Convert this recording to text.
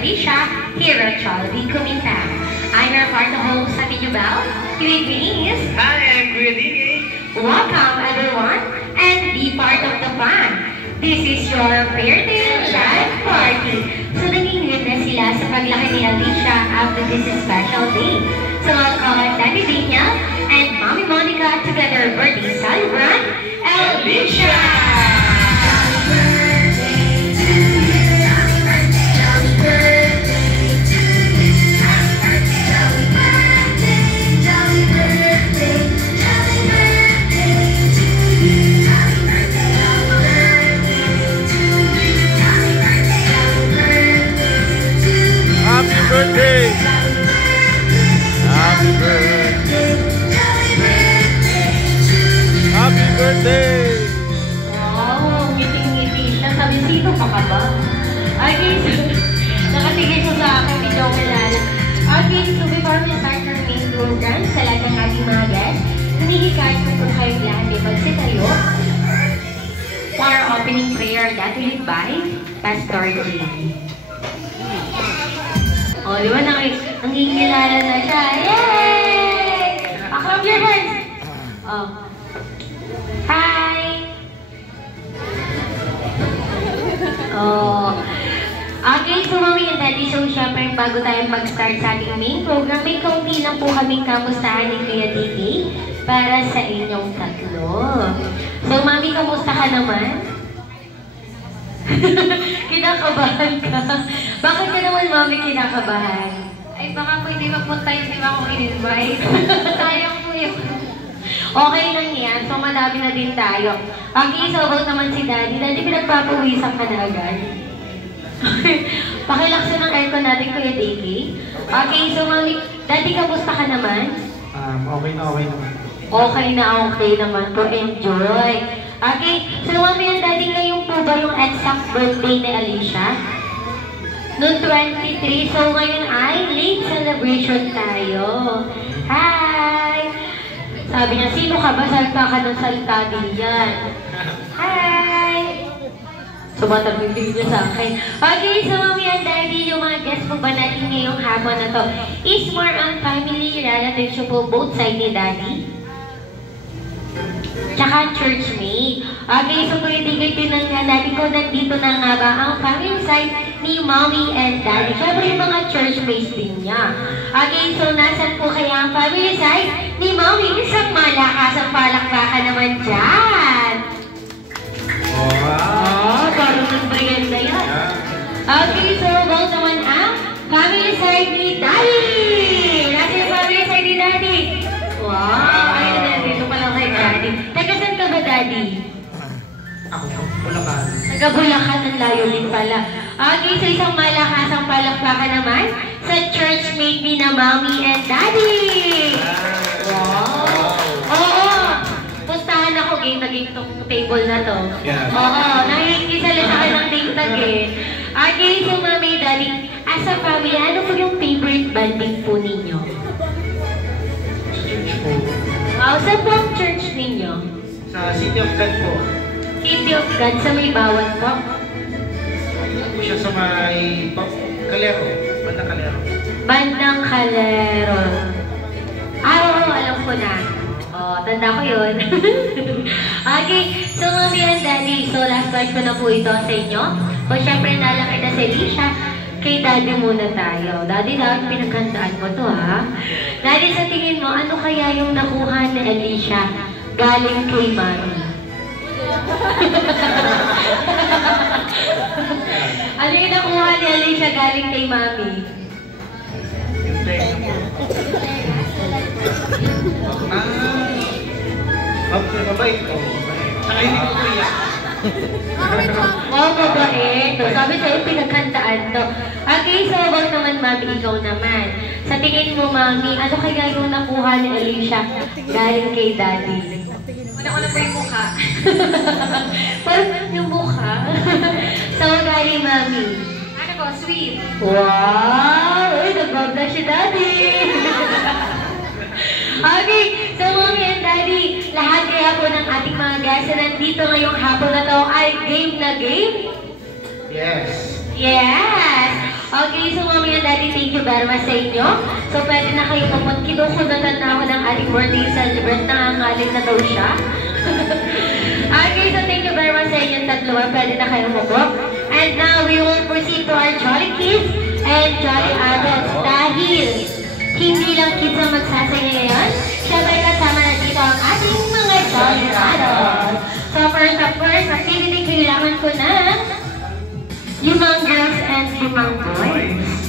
Alicia here at Jollibee Kumita. I'm your partner host, Ate Jubel. With me is... Hi, I'm Kuya Dini. Welcome everyone and be part of the fun. This is your Fairytale Live Party. So naging na sila sa paglaki ni Alicia after this special day. So welcome Daddy Daniel and Mommy Monica together birthday celebrant, Alicia! Happy birthday! Happy birthday! Happy birthday! Wow, ngiting-ngiti siya. Sabi, sino pa ka ba? Okay, so, nakatigil siya sa akin, hindi ako kilala. Okay, so before we start our main program, sa lahat ng ating mga guests, hinihikayat ko po kayong lahat ay magsitayo for our opening prayer that will lead by Pastor Jimmy. O, di ba nangingilala na siya? Yay! Clap your hands! Oh. Hi! Oh. Okay, so Mommy and Daddy, so syempre bago tayo mag-start sa ating main program, may kaunti lang po kaming kamustahan ni Kuya Dini para sa inyong tatlo. So Mommy, kamusta ka naman? Kinakabahan ka. Bakit ka naman, Mami, kinakabahan? Ay, baka pwede mapunta yung iba kong in-invite. Sayang po yun. Okay lang yan. So, madami na din tayo. Okay, so about naman si Daddy. Daddy, pinagpapawisan ka na agad. Pakilaksan ng aircon natin, Kuya Diki. Okay, so Mami, Daddy, kamusta ka naman? Okay na naman. Okay naman po. Enjoy. Okay, so Mami and Daddy, ngayon po ba yung exact birthday ni Alicia? Noong 23, so ngayon ay late celebration tayo. Hi! Sabi niya, sino ka ba? Salta ka ng salta din yan. Hi! So, matagpipig niya sa akin. Okay, so Mami and Daddy, yung mga guests po ba natin ngayong hapon na to is more on family relatives po both side ni Daddy. Tsaka churchmate. Okay, so Kuya Digay, tinan nga natin kung nandito na nga ba ang family side ni Mommy and Daddy. Siyempre yung mga churchmates din niya. Okay, so nasan po kaya ang family side ni Mommy? Isang malakasang palakpakan naman dyan. Oh, parang nag-briganda yan. Okay, so about naman ang family side ni Daddy. Nasa yung family side ni Daddy. Wow, ayun na, dito pa lang kay Daddy. Teka, saan ka ba, Daddy? Ako sa Bulacan. Taga-Bulacan, ang layo din pala. Okay, so isang malakasang palakpakan naman sa churchmate ni na Mommy and Daddy. Wow. Oo. Pustahan ako, game na game tong table na to. Yeah. Oo, nakikisali sa akin ng tingtag eh. Okay, so Mommy and Daddy, as a family, ano po yung favorite banding po ninyo? Church po. Wow, saan po ang church ninyo? Sa City of God po. City of God, sa may bawat po? Ito po siya sa may Calero. Bandang Calero. Bandang Calero. Oo, alam ko na. Oh, tanda ko yun. Okay, so Mommy and Daddy, so last part ko na po ito sa inyo. O syempre nalaki na si Alicia, kay Daddy muna tayo. Daddy, dapat pinaghandaan mo to ha. Daddy, sa tingin mo, ano kaya yung nakuha ni Alicia galing kay Mommy? Ano yung nakuha ni Alicia galing kay Mommy? Yung tenga po. Mabait po. Saka hindi ko po iyak. Wow, mabait. Sabi sa'yo, pinaghandaan to. Okay, so about naman, Mami, ikaw naman. Sa tingin mo, Mami, ano kaya yung nakuha ni Alicia galing kay Daddy? Una-una po yung mukha. Parang yung mukha. So, galing, Mami. Ano po, sweet. Wow! Uy, nag-vlog si Daddy! Okay, so Mommy and Daddy, lahat kaya po ng ating mga guys na nandito ngayong hapon na to ay game na game? Yes. Yes! Okay, so Daddy, thank you very much sa inyo. So, pwede na kayo pumunta. Kinukunutan na ako ng ating birthday celebrant na angalin na daw siya. Okay, so thank you very much sa inyong tatlo. Pwede na kayo umupo. And now, we will proceed to our Jolly Kids and Jolly Adults. Dahil hindi lang kids ang magsasaya ngayon, syempre kasama na dito ang ating mga Jolly Adults. So, first activity, kailangan ko na 5 girls and 5 boys.